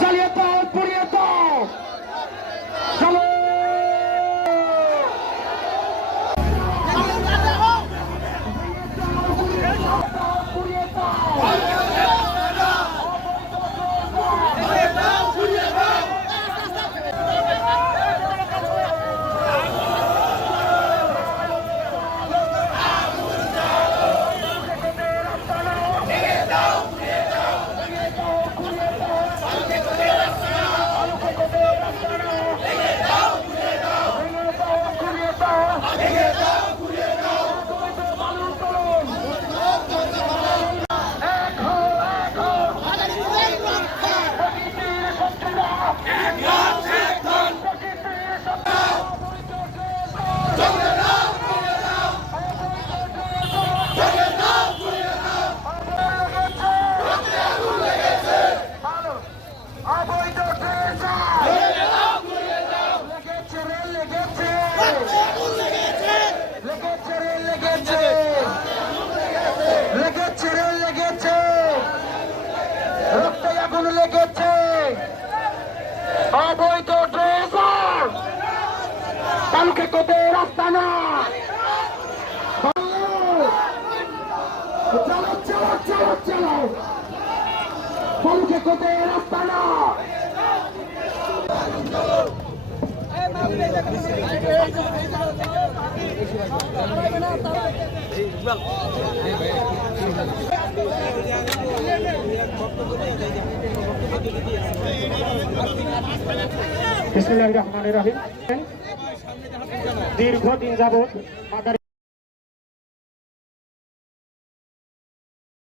জ্বালিয়ে দাও, পুড়িয়ে দাও, চলো। অবৈধ ড্রেজার তালুকে কোটে রাস্তা না চলো চলো চলো চলো তালুকে কোটে রাস্তা না বিসমিল্লাহির রহমানির রহিম। দীর্ঘদিন যাবত